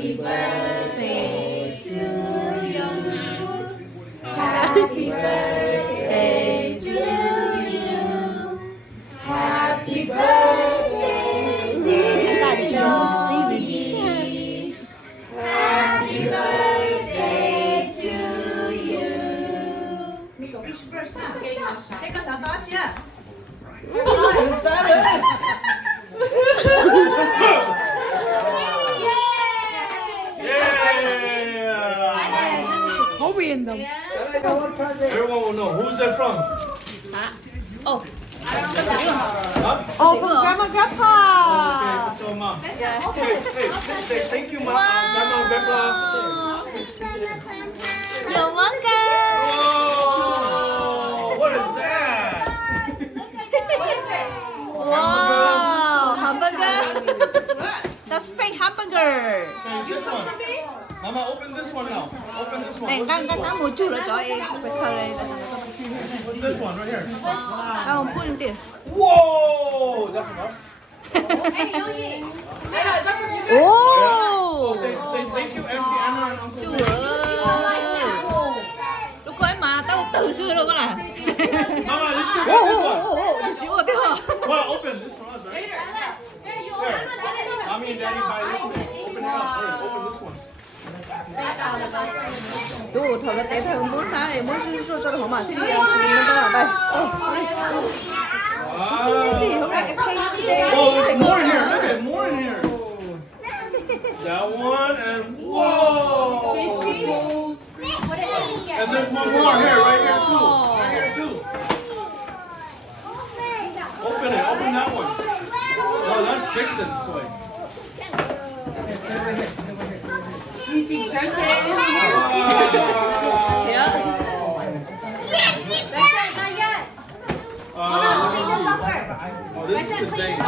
Happy birthday to you. Happy birthday to you. Happy birthday, dear Yogi. Happy birthday to you. Nico, fish first time. Take us out, yeah. Korean though. Everyone will know. Who's that from? Oh. Huh? Oh, from Grandma and Grandpa. Okay, tell mom. Okay, hey, thank you, mom. Grandma and grandpa. You're welcome. Whoa, what is that? Wow, hamburger. That's fake hamburger. Okay, this one. Mama, open this one now. Open this one. Này, What's this đang one? một chút nữa cho em. Phải thở đây. What's this one right here? Không, put in there. Whoa! Is that from us? Oh. Oh, say thank you, Auntie Anna and Uncle Trời Jay. ơi. Lúc coi mà tao từ xưa đâu có là. Mama, you still got this one. Chút xíu ở đây hả? Well, open this for us, right? Here. Mommy and Daddy buy this one. Open it up. Here, open this one. Đủ thở là té thở muốn phá để muốn cho nó mà thì nó ra đây. Gì Wow. không lại cái Oh, there's more in here. Look at more in here. That one and whoa. And there's one more here, right here too. Right here too. Open it. Open that one. Oh, that's Vixen's toy. Yeah. Oh, this is the Zane's.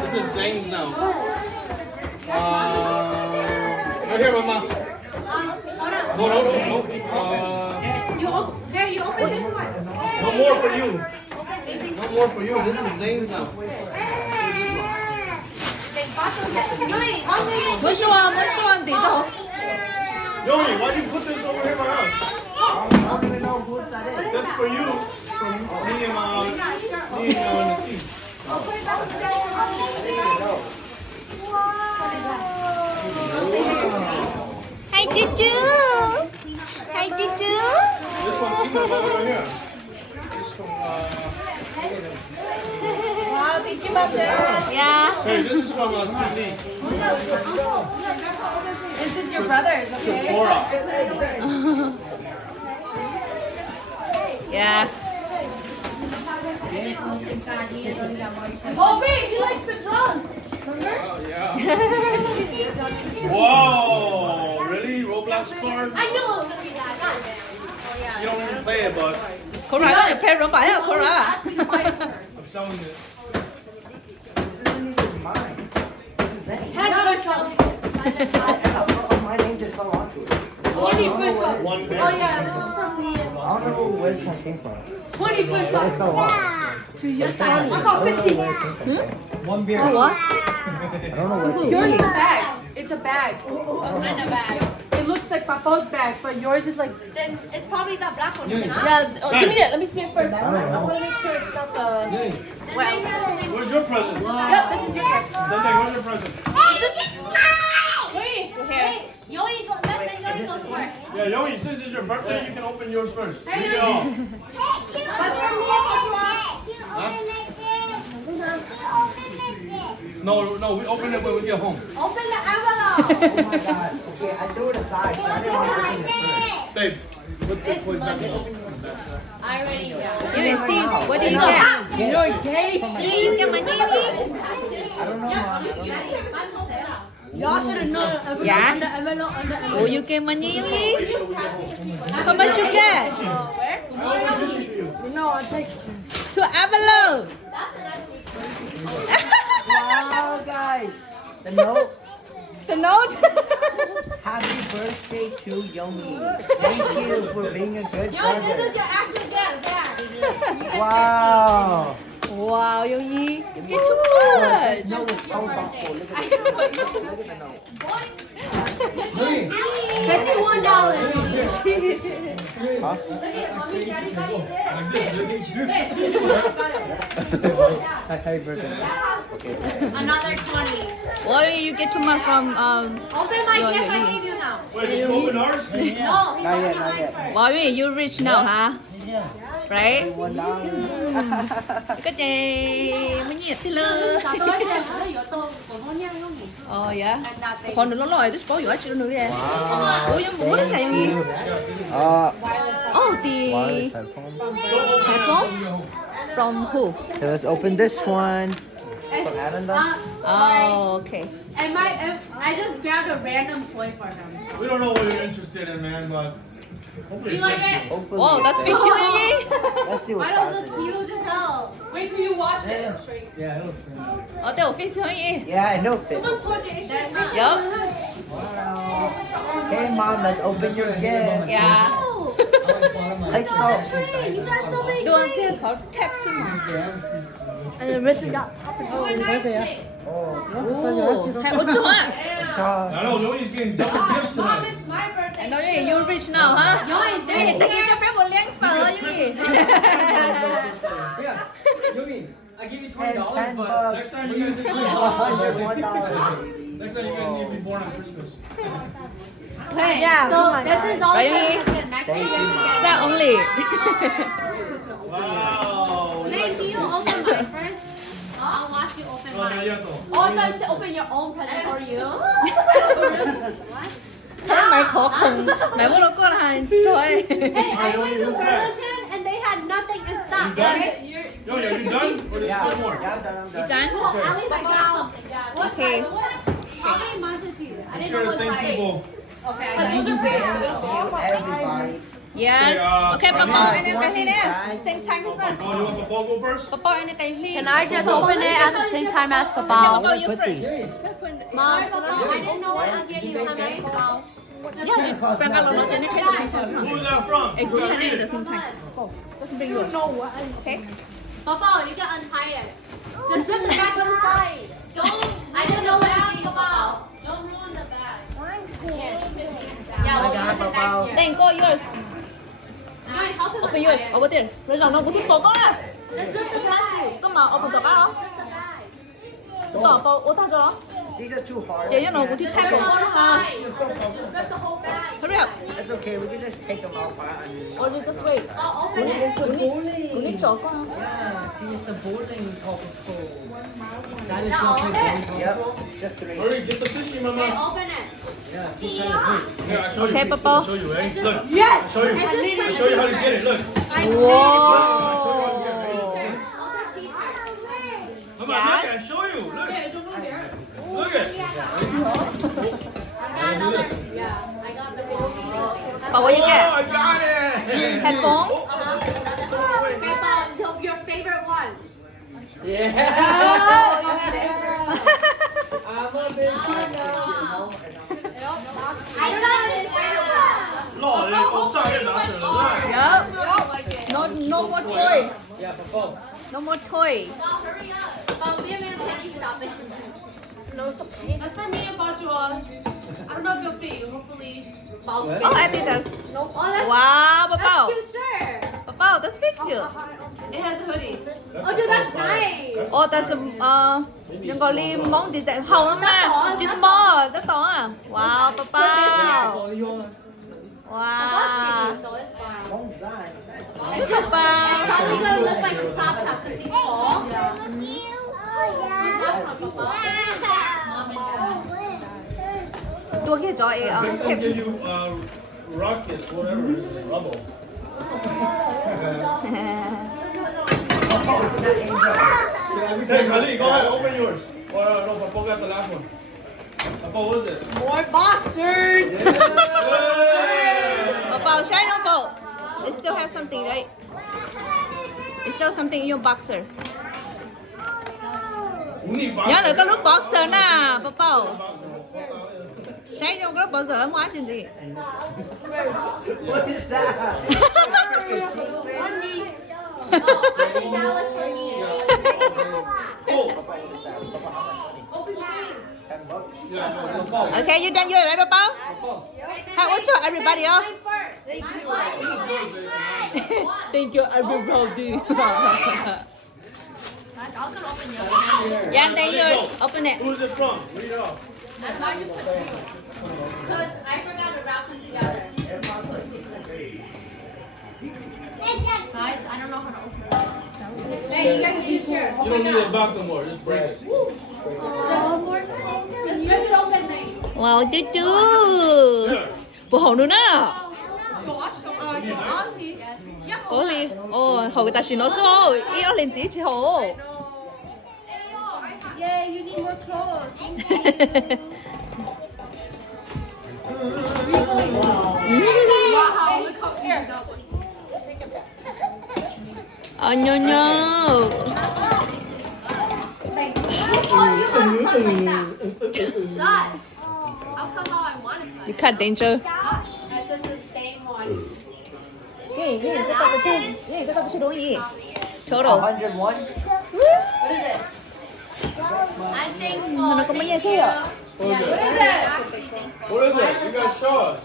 This is Zane's now. Right here, Mama. No. You open this one. No more for you. No more for you. This is Zane's now. Which one did you? Yogi, why'd you put this over here by us? This is for you. From me and the team. Hi, Juju. Hi, Juju. This one too, Mama, right here. This from Yeah. hey, this is from Cindy. This is your brother's, okay? Sephora. Yeah. Oh, wait, he likes the drums. Oh yeah. Whoa, really? Roblox cards? I knew it was going to be that. Goddamn. You don't even play it, but Cora có thể play rồi phải không, Cora? I'm selling it. My name just fell onto it. One Oh, pair. yeah, this is from me. I don't know where this one came from. 20 push-ups. It's a lot. I got 50. One beer. Oh, what? I don't know where it came Yours is a bag. It's a bag. It's a bag. It looks like Papa's bag, but yours is like... Then it's probably that black one, is it not? Yeah, give me it. Let me see it first. I don't know. want to make sure it's not the... Hey, Well, where's your present? yep, this is yours. Dante, where's your present? Wait, Hey, you only go, let Yogi go first. Yeah, Yogi, since it's your birthday, you can open yours first. Read it off. What's for me and what's for Huh? No, we open it when we get home. Open the envelope. Oh my god. Okay, I threw it aside. I didn't want to open it first. Babe, put the toy back in. I already got You will see. What do you get? You're gay. Đi cho mình đi. I don't know, Mom. Y'all should have known. Yeah. Oh, you get money, Yogi? How much you get? No, I'll take it. To envelope. Wow, guys. The note. The note. Happy birthday to Yomi. Thank you for being a good Yogi, this brother. is your actual dad. Wow. Wow, Yogi, you get too The much. note was so thoughtful. Look at the note. Look at the note. Huh? Happy birthday. Another 20. Why you get too much from Open my gift I gave you now. Wait, did you open ours? No, he's Not yet, opening not mine yet. first. Bobby, you rich now, huh? Right? $1. Cái gì? Mới nhiệt thế lơ. Oh yeah. Còn nó lòi tới phố giỏi chưa nữa đi. Ủa nhưng bố nó cái gì? Oh, the headphone from who? So let's open this one. From Aranda. Oh, okay. And I just grabbed a random toy for him. So. We don't know what you're interested in, man, but hopefully You like fits it? Hopefully. Oh, that's fix you, Ying. Let's see what Why size does it it is. look huge as hell? Wait till you wash it. Oh, they'll fix you, Ying. Yeah, I know fit. Yup. Hey mom, let's open your gift. Yeah. Take stop. You got so many Đưa cái khẩu tap xuống mà. And then missing out. Oh, nice. Ooh, hay 800 à? I know, Joey's getting double gifts Mom, tonight. it's my birthday. Anh nói gì? You rich now, hả? Yoink, Ê, tao kia cho phép một liếng phở chứ gì? Yes. Yogi, I give you And $20, $10 but bucks. Next time you guys need to be $101. Next time you guys need to be born on Christmas. Hey, So this is all Ready? your present. Next Thank year you. you get. that only. Wow. Nate, can you open mine first? I'll watch you open No, not mine. yet though. Oh, I thought you said open your own present for you. Thế mày khổ khùng. Mày muốn nó con hàng trời. Hey, I Alright, went Yogi, to who's next? Burlington and they had nothing in You stock. done? Right? Yo, are you done? Or there's Yeah, still more? yeah, I'm done, I'm You done. done? Well, at least I got something. Yeah. What's Okay. How many months is he? I Be didn't sure know to what's thank like. people. Okay, I got you. Everybody. Yes. Okay, Papa, anh em cái nè. Same time as us. Oh, you want Papa go first? Papa, anh em cái ly. Can I just open it at the same time as How Papa? do I put these? Mom, I didn't know what to get you. How many? Yeah, you grab out the and take the same time. Who's that from? Hey, bring it at the same time. Go. Let's bring yours. Okay. Papa, you can untie it. Just put the back on the side. Don't. I didn't know what to get you, Papa. Don't ruin the bag. Yeah, we'll I got use it Papa. next year. Then go yours. Guys, help him Open untie yours. it. Over there. Lấy lòng nó cũng thích cổ con à? Just rip the plastic. Có mà open the bag. Rip the bag. Có bỏ ô ta cho. These are too hard. Vậy nó cũng thích thép Rip cổ the con whole ha. side. Just rip the whole bag. Hurry up. It's okay, we can just take them out by underneath. Or you just wait. Oh, open it. Cũng thích chỗ con. Yeah, she's the bowling Coca-Cola. That is Now not open it. Yep, just 3. Hurry, get the fishy, Okay, mama. open it. Yeah, she's trying to drink. Yeah, I show you. Okay, I'll Papa. show you, eh? Look. Yes. I'll show you. I'll show you how to get it. Look. Whoa. Come on, look. I'll show you. Look. Look at. I got another. Yeah, I got the whole. But what you Oh, get? I got it. Headphone? Okay, Bob, your favorite ones. Yeah. I'm a big fan now. I got it. Lord, oh, sorry, that's it. Yep. No more toys. Yeah, Papa. No more toys. Bob, hurry up. Bob, we are going to take you shopping. No, it's okay. That's for me and Bajua. I don't know if you'll fit you. Hopefully, Bob's What? Oh, I think that's. Oh, that's Wow, that's Papa. cute shirt. Papa, that's big cute. It has a hoodie. Oh, dude, that's nice. Oh, that's đừng có li món design hồng lắm mà. Just small, that's all à. Wow, Papa. Papa, you want? Bob's Wow. skinny, so it's fine. Long design. It's Papa. probably gonna look like a crop top because he's tall. Who's that from, Papa? Mom and Dad. Tôi kia cho ấy Next time, give you rockets, whatever, rubble. Oh, it's not Angel. Hey, Khalid, go ahead, open yours. Oh, no, Papa got the last one. Papa, what was it? More boxers. Hey! Papa, shine on boat. They still have something, right? It's still something in your boxer. We need Nhớ là boxers. có lúc boxer nè, Papa. Shine vô cái lúc boxer ở ngoài trên gì? What is that? Oh, I think that was for me. Oh, Open things. Okay, you done yours, right, Papa? How what show everybody else? Thank you, everybody. Yeah, thank yours. Open it. Who's it from? Read it off. That's hard to put two. Because I forgot to wrap them together. Guys, I don't know how to open this. Hey, you guys be sure. You don't need a box no more. Just break it. Just rip it open, thing. Wow, tutu. Bộ hậu nữa nè. Có li. Oh, hậu người ta xin nó số. Ý nó lên gì chứ hậu. Yeah, you need more clothes. Wow, look how here. Oh no no. Shut. I'll come how I want it. You cut danger. That's just the same one. Cái tao chưa đúng gì. Chỗ đồ. 101. What is it? I think Nó có mấy gì kia? What is it? actually thankful. What is it? You guys show us.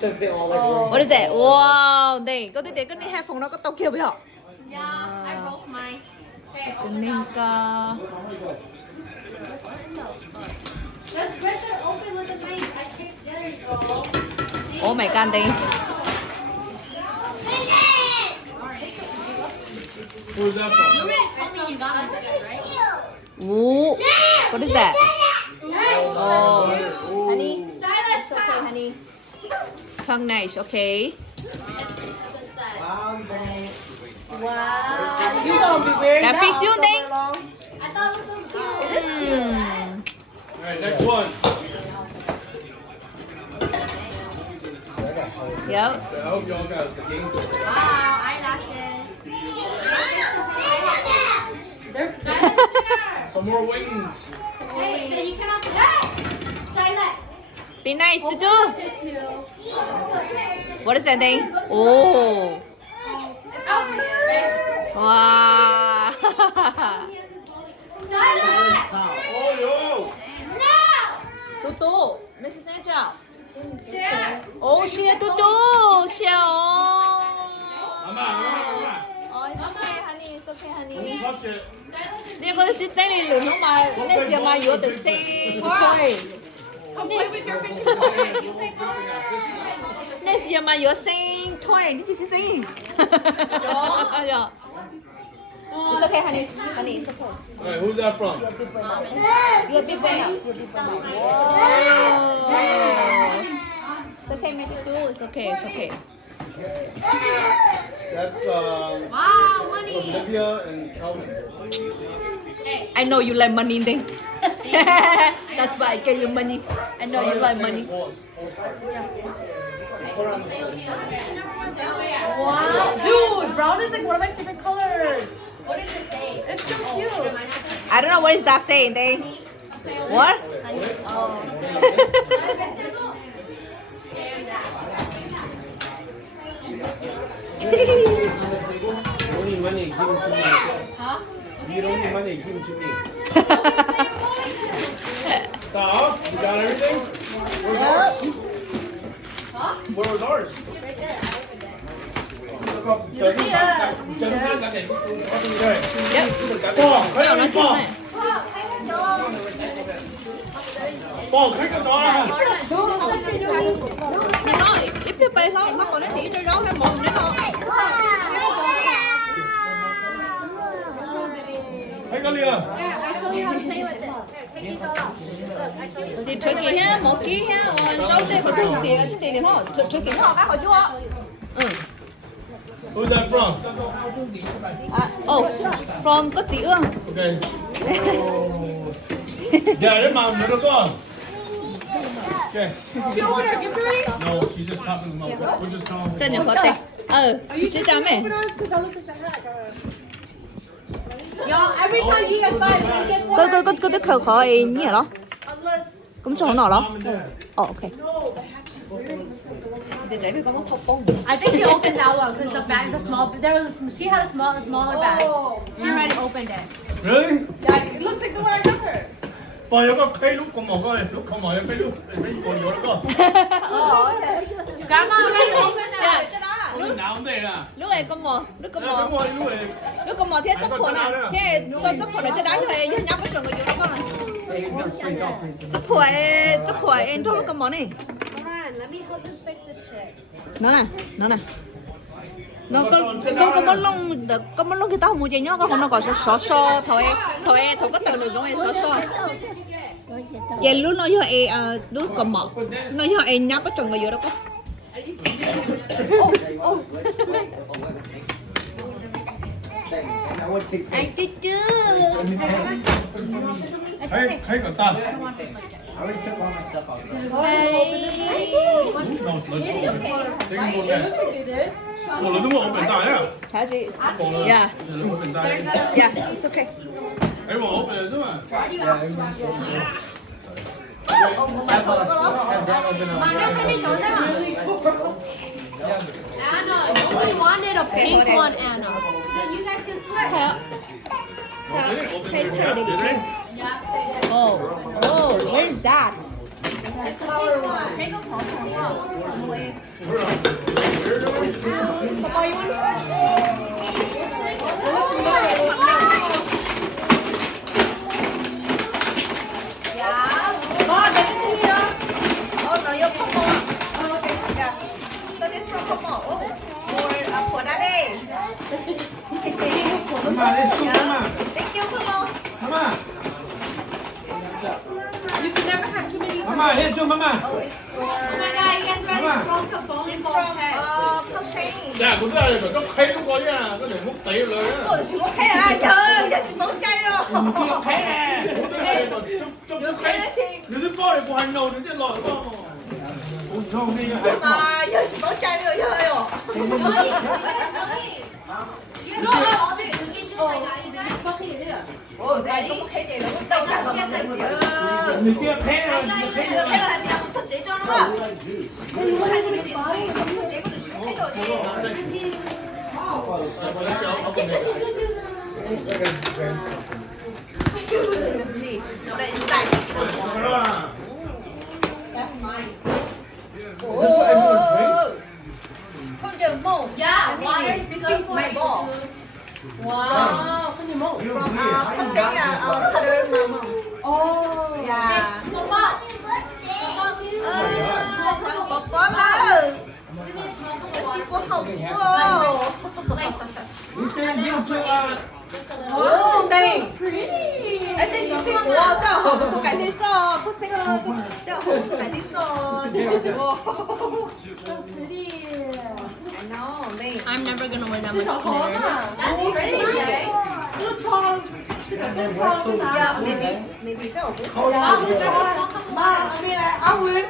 Since they all like What is it? Wow, đây có cái này phòng nó có tao kia với họ. Yeah, I broke mine. Hey, Cho nên cả let's rip it open with a knife. I take there you go. oh my god, đây. Who's that from? You already told me you got us this, right? Ooh, what is that? Oh, honey, Silas, it's okay, honey. Tongue nice, okay. Wow, you gonna be wearing That fits you, Ding. I thought it was so cute. Alright, next one. Yep. I hope y'all got the game. Wow, eyelashes. They're Some more wings. Hey, you cannot put that. Silas. Be nice to do. Fits you. What is that thing? Oh, wow. Silas. Oh, yo. No. Tutu, Mrs. Angel. Share. Oh, share Tutu, share. Mama. Oh, it's okay, honey. It's okay, honey. Don't touch it. This個是整你亂嘛，那時買咗的先推， Come play with your fishing pole. You pick one. 那時買咗先推，你就是先。呀。It's okay, honey. Honey, it's okay. Alright, who's that from? You're a big boy now. You're a big boy now. Whoa. It's okay, make it cool. It's okay. It's okay. That's Wow, money. Olivia and Calvin. I know you like money, then. That's why I gave you money. I know you like money. Wow, dude, brown is like one of my favorite colors. What does it say? It's so cute. I don't know what is that saying, then. What? You don't need money, give them to me. Huh? You don't need money, give them to me. Stop. You got everything? Where was ours? Right there. Okay. Yep. Ball, Cái nào nó ball. kia này. Ball, click the door. Thì nó ít đi bay thôi, nó còn nó tỉ cho gió hay một nữa thôi. Take a look. Here, I show you how to play with it. Here, take these all off. Look, I show you. Thì chơi kì ha, một ký ha, sáu tiền phải tiền tiền chứ tiền thôi. Chơi kì nó các hồi chú ạ. Ừ. Who's that from? Oh, from Cất Thị Ương. Okay. Yeah, this mom, little go. Okay. She opened her gift already? No, she's just popping them up. We're just telling Tên her. nhập vào tên. Chứ chào mẹ. Open ours because that looks like the hat. Y'all, every time you guys buy, I'm gonna get one. Có tức khỏi nhỉ đó. Unless Cũng cho nó đó. Mom and dad. Oh, okay. Để chạy vì có một thọc bông. I think she opened that one because the bag, the small, she had a smaller bag. She already opened it. Really? Yeah, it looks like the one I got her. Bỏ vô có khay lúc con mỏ coi, lúc con mỏ cái lúc cái còn vô đó coi. Cảm ơn mấy cô. Lúc nào cũng thế nè. Lúc này con mò, lúc con mò. Lúc con mò thế chấp phồn này. Thế tôi chấp phồn này cái đá rồi nhắm cái trường người vô đó con này. Chấp phồn em thôi lúc con mò này. Let me help you fix this shit. Nó nè. Nó có mất lông cái tao không mua chơi nhá, con nó còn sọ thôi cái từ này giống như sọ. Vậy lúc nó vô lúc còn mỏ, nó vô nhắm cái trường người vô đó có. Anh chứ. Khay cả ta. I already took all my stuff out. No, let's go. Take more less. Bỏ nó đúng không? Bên trái à? Hả chị? Yeah. Bên trái. Yeah, it's okay. Cái bỏ ốp này chứ mà. Anna, we wanted a pink one, Anna. Then you guys can switch. Oh, where's that? Take a photo. Mama, let's go, Mama. Thank you, Kumo. Mama. You can never have too many. Mama, let's go, Mama. Oh my god, you guys ready Mama. to the phone It's ball from head? Cocaine. Dạ, cũng ra rồi, có khay lúc coi nha, có để múc tẩy rồi á. Ôi, chỉ có cái à, trời, giờ chỉ muốn chơi rồi. Chưa khay nè. Chút Cái đó chị. nếu thứ bao này của hành đầu nữa chứ lọt không. Ủa, sao đi hay không? Mà giờ chỉ muốn chơi rồi chơi rồi. No, all the you guys fucking do. Ôi, đây có một cái gì đâu, đâu là còn cái gì nữa. Người kia khay rồi, Cái nữa cái là tiền một chỉ cho nó mà. Hai cái gì chỉ có được chỉ cái đồ gì. Let's see. No, that is nice. That's mine. Oh. From the mold. Yeah, I water need it to fix my ball. Wow, from your mom. From Cocaine, color mama. Oh, Yeah. Papa. Papa ơi. Chị có học không? We send you to Oh, đây. I think you pick one. Tôi cái đi so, tôi sẽ tôi cái đi so. So pretty. I know, đây. I'm never gonna wear that much glitter. That's pretty, right? Little chong. Yeah, maybe cái ổ cũng Mà, mình lại áo nguyên.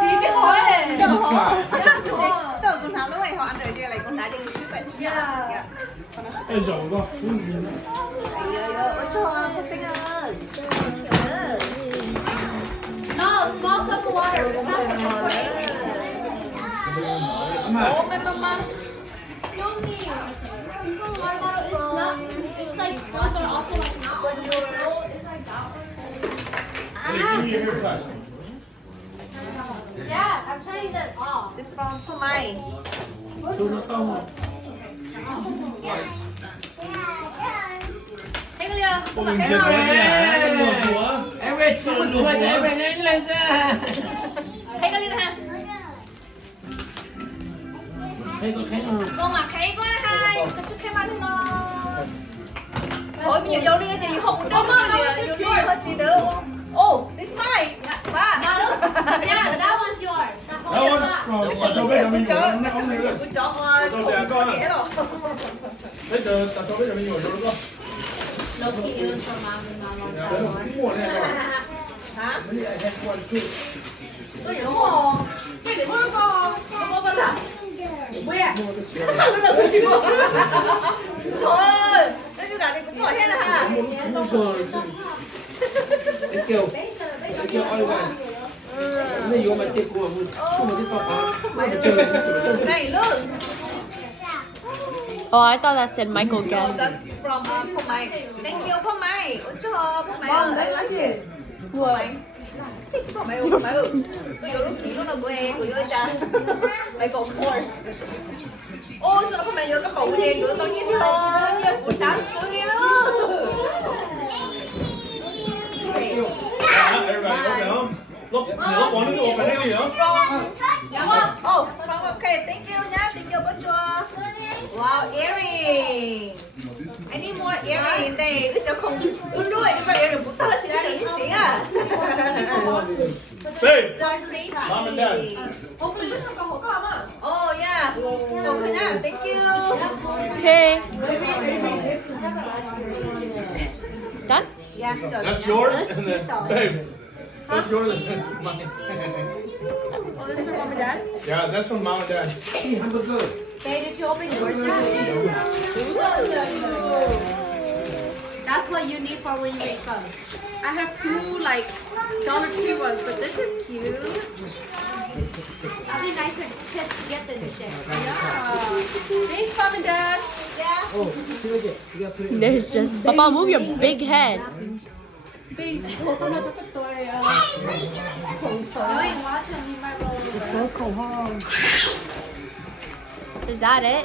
Tí cái khói này. Tôi con tháo lúc này họ ăn rồi đi lại con đá cho cái sữa bệnh. Yeah. Ê, dầu con. Cho cô sinh ơi. No, small cup of water. It's not important. Oh, my mama. Yummy. Water bottle is not. It's like small, but also like not when you're old. It's like that. Hey, give me your haircut. Yeah, I'm turning this off. It's from Kumai. Thấy chưa? Cô mình chưa thấy nha, cái nguồn của. Em về chưa một tuổi em về lên ra. Thấy cái gì ha? Thấy có thấy không? Con mà thấy có hai, cái chút cái mắt nó. Thôi bây giờ vô đi chị không được đâu, vô đi hết chị được. Oh, this is mine. Ba. Yeah, that one's yours. That That one's cho bây giờ mình ngồi nó không hiểu. Tôi chọn Tôi để con kẻ rồi. Bây giờ cho bây giờ mình ngồi vô đó. No key, it was for mom and mom. Dạ, cái mua này rồi. Hả? Mới lại head one too. Tôi vậy đúng không? Mày để mua con. Con con hả? Quê à? Tôi là người chịu. Trời ơi, cái cả này cũng gọi hết là hả? Cái kiểu oi vào. Nó vô mà tiếc của mình. Không mà tiếc to quá. Mà chơi Này luôn. Oh, I thought that said Michael No, again. that's from Pho Mai. Thank you, Pho Mai. Ủa cho Pho Mai ơi, I like it. Pho Mai. Pho Mai ơi, Pho Mai ơi. Tôi vô lúc chỉ nó là của em, của tôi cha. Michael Kors. Ôi, sao nó Pho Mai vô cái bộ của em, của tôi như thôi, như của đá của đi luôn. Everybody, open them. Look, look, one is open, really, huh? Oh, okay, thank you nha, thank you Butcher. Wow, earring. I need more earring đây. Cái chỗ không luôn luôn cái bài earring bút tao xin cho những tiếng à. Babe, Sorry, mom and dad. Hopefully Butcher có hỗ trợ mà. Oh yeah. Okay nha, thank you. Okay. Done? Yeah, That's yours, and then, babe, that's yours and then mine. Oh, this is from mom and dad. Yeah, that's from mom and dad. Hey, did you open yours yet? That's what you need for when you make fun. I have two like Dollar Tree ones, but this is cute. That'd be nice for chips to get the shit. Thanks, mom and dad. Yeah. Oh, look at it. You gotta put it in. There's just Papa, move your big head. You ain't watching me, my little. Is that it?